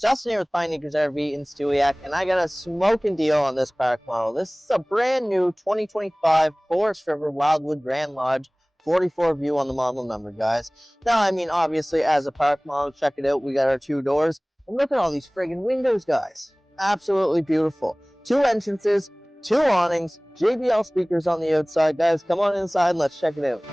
Justin here with Pine Acres RV in Stewiacke, and I got a smoking deal on this park model. This is a brand new 2025 Forest River Wildwood Grand Lodge 44 view on the model number, guys. Now, I mean, obviously, as a park model, check it out. We got our two doors. And look at all these friggin' windows, guys. Absolutely beautiful. Two entrances, two awnings, JBL speakers on the outside. Guys, come on inside and let's check it out.